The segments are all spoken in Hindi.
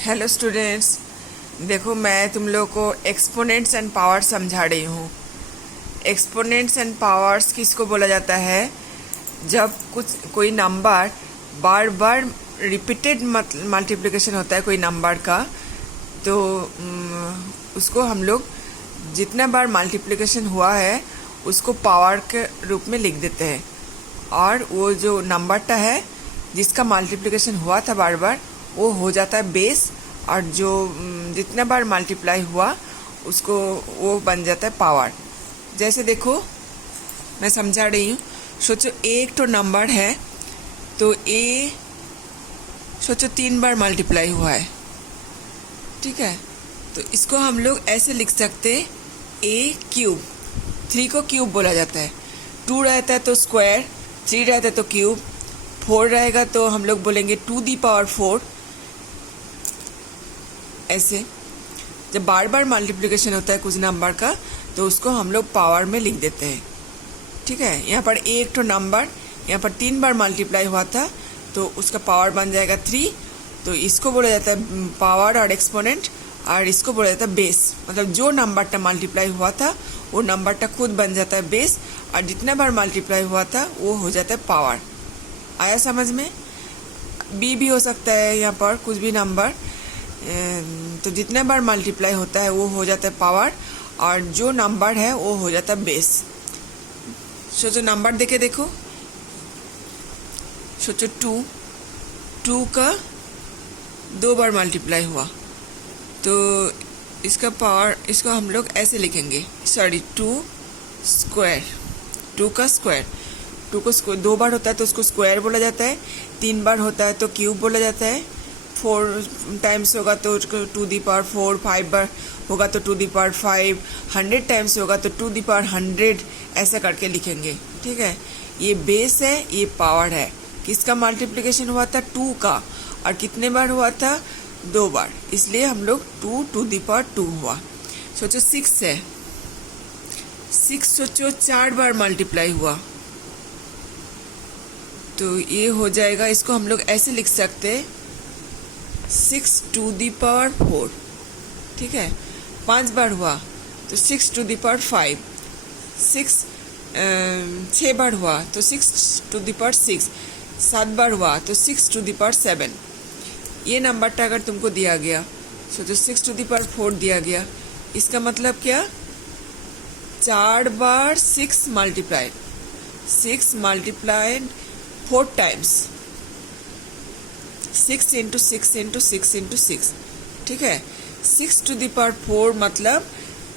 हेलो स्टूडेंट्स, देखो मैं तुम लोग को एक्सपोनेंट्स एंड पावर्स समझा रही हूँ। एक्सपोनेंट्स एंड पावर्स किसको बोला जाता है? जब कोई नंबर बार बार रिपीटेड मल्टीप्लिकेशन होता है कोई नंबर का, तो उसको हम लोग जितना बार मल्टीप्लिकेशन हुआ है उसको पावर के रूप में लिख देते हैं। और वो जो नंबरटा है जिसका मल्टीप्लिकेशन हुआ था बार बार, वो हो जाता है बेस, और जो जितना बार मल्टीप्लाई हुआ उसको वो बन जाता है पावर। जैसे देखो मैं समझा रही हूँ। सोचो एक तो नंबर है, तो ए सोचो 3 बार मल्टीप्लाई हुआ है, ठीक है। तो इसको हम लोग ऐसे लिख सकते हैं, ए क्यूब। 3 को क्यूब बोला जाता है। 2 रहता है तो स्क्वायर, 3 रहता है तो क्यूब, 4 रहेगा तो हम लोग बोलेंगे 2 दी पावर 4। ऐसे जब बार बार मल्टीप्लिकेशन होता है कुछ नंबर का, तो उसको हम लोग पावर में लिख देते हैं, ठीक है। यहाँ पर एक तो नंबर यहाँ पर 3 बार मल्टीप्लाई हुआ था, तो उसका पावर बन जाएगा 3। तो इसको बोला जाता है पावर और एक्सपोनेंट, और इसको बोला जाता है बेस। मतलब जो नंबरटा मल्टीप्लाई हुआ था वो नंबरटा खुद बन जाता है बेस, और जितना बार मल्टीप्लाई हुआ था वो हो जाता है पावर। आया समझ में? बी भी हो सकता है यहाँ पर कुछ भी नंबर, तो जितना बार मल्टीप्लाई होता है वो हो जाता है पावर, और जो नंबर है वो हो जाता है बेस। सोचो नंबर देके देखो। सोचो 2 का 2 बार मल्टीप्लाई हुआ, तो इसका पावर, इसको हम लोग ऐसे लिखेंगे, 2 स्क्वायर। 2 का स्क्वायर, 2 को 2 बार होता है तो उसको स्क्वायर बोला जाता है, 3 बार होता है तो क्यूब बोला जाता है, 4 टाइम्स होगा तो 2 दी पावर 4, 5 बार होगा तो 2 दी पावर 5, 100 टाइम्स होगा तो 2 दी पावर 100, ऐसा करके लिखेंगे, ठीक है। ये बेस है, ये पावर है। किसका मल्टीप्लिकेशन हुआ था? 2 का, और कितने बार हुआ था? 2 बार, इसलिए हम लोग 2 दी पावर 2 हुआ। सोचो 6 है, 6 सोचो 4 बार मल्टीप्लाई हुआ, तो ये हो जाएगा, इसको हम लोग ऐसे लिख सकते हैं, 6 टू दी पावर 4, ठीक है। 5 बार हुआ तो 6 टू दी पावर 5, 6 बार हुआ तो 6 टू दी पावर 6, 7 बार हुआ तो 6 टू दी पावर 7। ये नंबरटा अगर तुमको दिया गया, सोचो 6 टू दी पावर 4 दिया गया, इसका मतलब क्या? 4 बार 6 multiplied 4 times, 6 into 6 into 6 into 6, ठीक है। 6 टू दी पावर 4 मतलब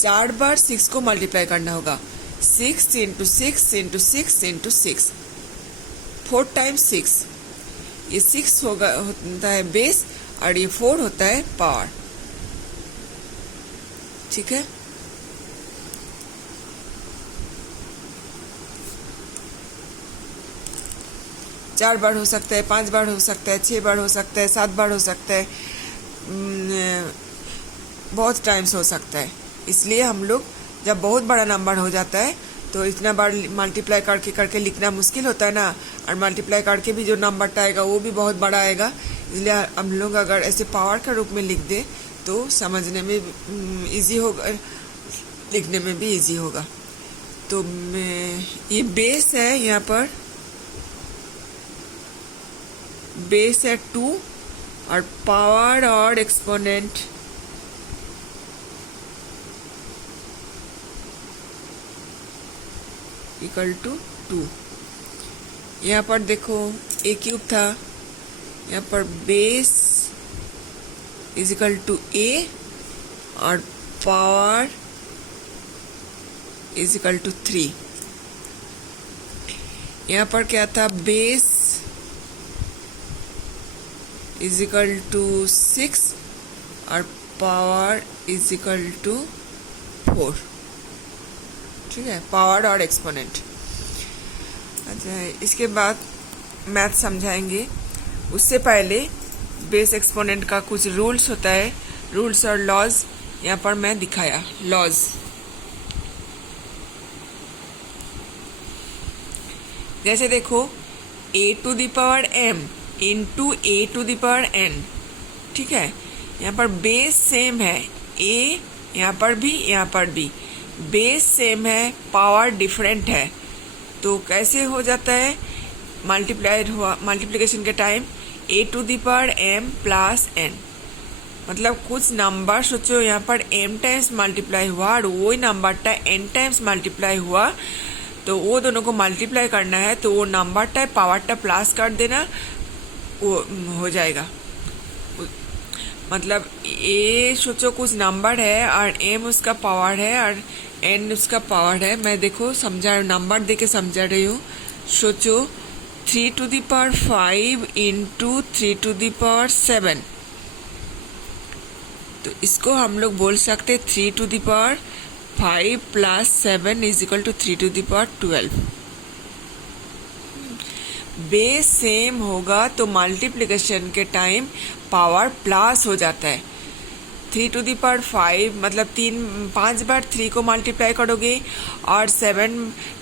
4 बार 6 को मल्टीप्लाई करना होगा, 6 इंटू 6 इंटू 6 इंटू 6, 4 टाइम्स 6। ये 6 होता है बेस, और ये 4 होता है पावर, ठीक है। चार बार हो सकता है, 5 बार हो सकता है, 6 बार हो सकता है, 7 बार हो सकता है, बहुत टाइम्स हो सकता है। इसलिए हम लोग जब बहुत बड़ा नंबर हो जाता है तो इतना बार मल्टीप्लाई करके करके लिखना मुश्किल होता है ना, और मल्टीप्लाई करके भी जो नंबर आएगा वो भी बहुत बड़ा आएगा। इसलिए हम लोग अगर ऐसे पावर का रूप में लिख दे तो समझने में इजी होगा, लिखने में भी इजी होगा। तो ये बेस है, यहाँ पर बेस है 2, और पावर और एक्सपोनेंट इक्वल टू 2। यहाँ पर देखो ए क्यूब था, यहाँ पर बेस इज इक्वल टू ए, और पावर इज इक्वल टू 3। यहाँ पर क्या था? बेस इज इक्वल टू 6, और पावर इज इक्वल टू 4, ठीक है। पावर और एक्सपोनेंट। अच्छा, इसके बाद मैथ समझाएंगे। उससे पहले बेस एक्सपोनेंट का कुछ रूल्स होता है, रूल्स और लॉज यहाँ पर मैं दिखाया। लॉज, जैसे देखो a to the power m into a to the power n, ठीक है। यहाँ पर बेस सेम है, ए यहाँ पर भी बेस सेम है, पावर डिफरेंट है। तो कैसे हो जाता है मल्टीप्लिकेशन के time a to the power m plus n. मतलब कुछ नंबर सोचो यहाँ पर m टाइम्स मल्टीप्लाई हुआ और वही नंबरটা n टाइम्स मल्टीप्लाई हुआ, तो वो दोनों को मल्टीप्लाई करना है, तो वो नंबरটা पावरটা प्लस कर देना, वो हो जाएगा। मतलब ए सोचो कुछ नंबर है और m उसका पावर है और n उसका पावर है। मैं देखो समझा, नंबर देके समझा रही हूँ। सोचो 3 to the power 5 into 3 to the power 7, तो इसको हम लोग बोल सकते 3 to the power 5 plus 7 is equal to 3 to the power 12। Base same होगा तो मल्टीप्लिकेशन के टाइम पावर प्लस हो जाता है। 3 to the power 5 मतलब 5 बार 3 को मल्टीप्लाई करोगे और 7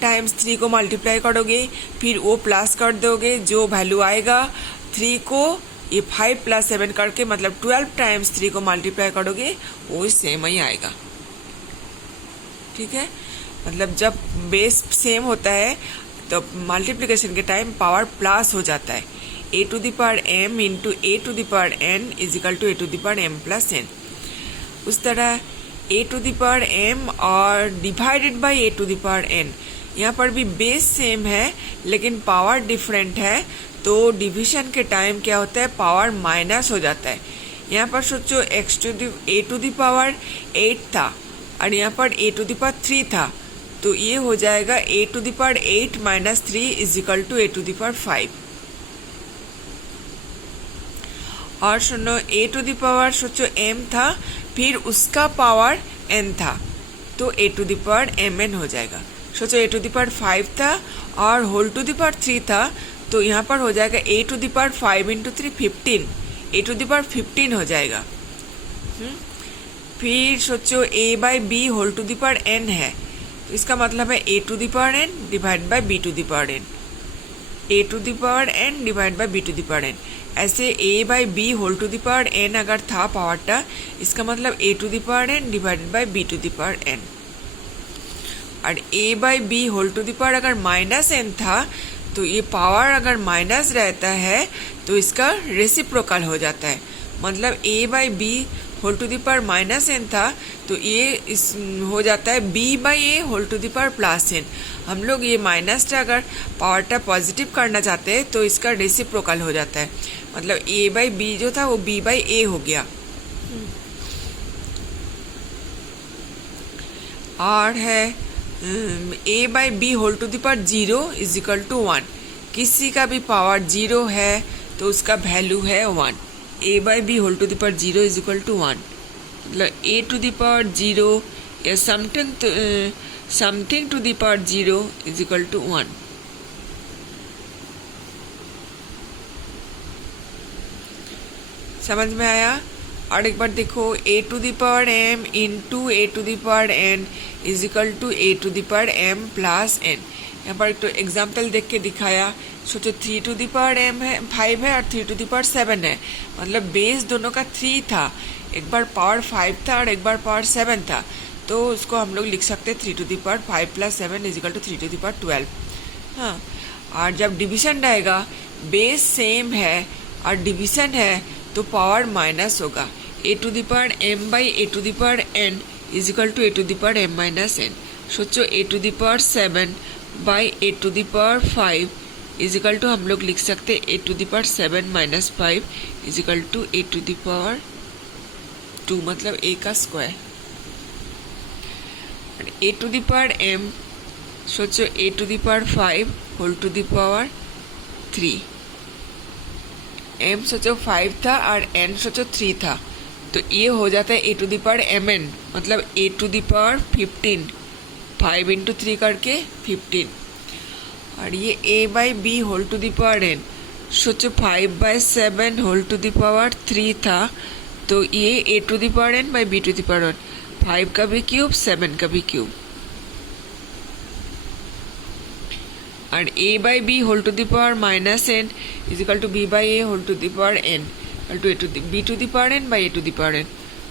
टाइम्स 3 को मल्टीप्लाई करोगे, फिर वो प्लस कर दोगे, जो वैल्यू आएगा 3 को ये 5 प्लस 7 करके मतलब 12 टाइम्स 3 को मल्टीप्लाई करोगे, वो सेम ही आएगा। ठीक है, मतलब जब बेस सेम होता है तो मल्टीप्लिकेशन के टाइम पावर प्लस हो जाता है। A to the power m into a to the power n is equal to a to the power m plus n. उस तरह a to the power m और divided by a to the power n, यहाँ पर भी बेस सेम है लेकिन पावर डिफरेंट है, तो डिवीजन के टाइम क्या होता है, पावर माइनस हो जाता है। यहाँ पर सोचो ए टू द पावर 8 था और यहाँ पर ए टू द पावर 3 था, तो ये हो जाएगा a to the power 8 minus 3 is equal to a to the power 5। और सुनो ए टू द पावर सोचो m था, फिर उसका पावर n था, तो a to the power mn हो जाएगा। सोचो ए टू द पावर 5 था और होल टू द पावर 3 था, तो यहाँ पर हो जाएगा a to the power 5 into 3 15, a to the power 15 हो जाएगा। फिर सोचो a by b whole to the power n है, तो इसका मतलब है a to the power n divide by b to the power n, a to the power n divide by b to the power n। ऐसे a by b whole to the power n अगर था पावरटा, इसका मतलब a to the power n divided by b to the power n। और a by b whole to the power अगर माइनस n था, तो ये पावर अगर माइनस रहता है तो इसका रेसिप्रोकल हो जाता है। मतलब a by b whole to the power minus n था, तो ये इस हो जाता है b by a whole to the power plus n। हम लोग ये माइनसटा अगर पावरटा पॉजिटिव करना चाहते हैं तो इसका रेसिप्रोकल हो जाता है, मतलब a बाई बी जो था वो b बाई ए हो गया। और है a by b whole to the power 0 is equal to 1। किसी का भी पावर 0 है तो उसका वैल्यू है 1। a by b whole to the power 0 is equal to 1, मतलब a टू द पावर 0 या something to the power 0 is equal to 1। समझ में आया? और एक बार देखो a to the power m into a to the power n is equal to a to the power m plus n। यहाँ पर एक तो एग्जाम्पल देख के दिखाया। सोचो 3 टू द पावर m है 5 है और 3 टू द पावर 7 है, मतलब बेस दोनों का 3 था, एक बार पावर 5 था और एक बार पावर 7 था, तो उसको हम लोग लिख सकते 3 to the power 5 plus 7 is equal to 3 to the power 12। हाँ, और जब डिवीजन रहेगा बेस सेम है और डिवीजन है तो पावर माइनस होगा। A to the power m by a to the power n is equal to a to the power m minus n। सोचो a to the power 7 by a to the power 5 is equal to हम लोग लिख सकते a to the power 7 minus 5 is equal to a to the power 2, मतलब a का square. A to the power m सोचो a to the power 5 whole to the power 3। m सोचो 5 था और n सोचो 3 था, तो ये हो जाता है a to the power mn, मतलब a to the power 15, 5 into 3 करके 15। और ये a by b whole to the power n सोचो 5 by 7 whole to the power 3 था, तो ये a to the power n by b to the power 1, 5 का भी क्यूब 7 का भी क्यूब। और a by b whole to the power minus n is equal to b by a whole to the power n, equal to b to the power n by a to the power n.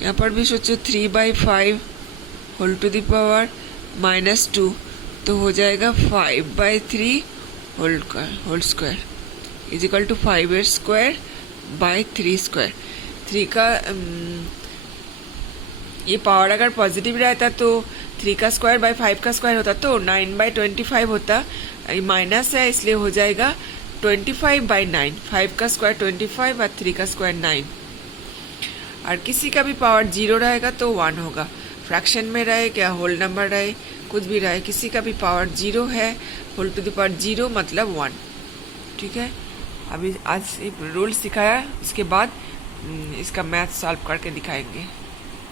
यहाँ पर भी सोचो 3/5 होल टू द पावर -2, तो हो जाएगा 5/3 whole square is equal to 5 square by 3 square. 3 का ये पावर अगर पॉजिटिव रहता तो 3 का स्क्वायर बाई 5 का स्क्वायर होता तो 9/25 होता। माइनस है इसलिए हो जाएगा 25/9। 5 का स्क्वायर 25 और 3 का स्क्वायर 9। और किसी का भी पावर 0 रहेगा तो 1 होगा। फ्रैक्शन में रहे क्या होल नंबर रहे कुछ भी रहे, किसी का भी पावर 0 है, होल टू द पावर 0 मतलब 1। ठीक है, अभी आज रूल सिखाया, इसके बाद इसका मैथ सॉल्व करके दिखाएंगे।